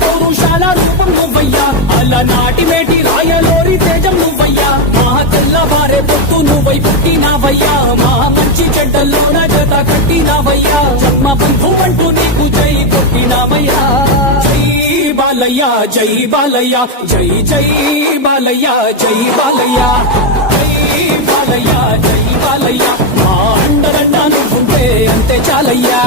పౌరుషాల రూపం నువ్వయ్యా అలనాటి మేటి రాయలోరి తేజం నువ్వయ్యా మా తెల్లవారే పొత్తు నువ్వై పుట్టినావయ్యా మా మంచి చెడ్డల్లోన జత కట్టినావయ్యా జన్మ బంధు అంటూ నీకు జై కొట్టినావయ్యా జై బాలయ్య జై బాలయ్య జై జై బాలయ్య జై బాలయ్య జై బాలయ్య జై బాలయ్య మా అండదండ నువ్వుంటే అంతే చాలయ్యా.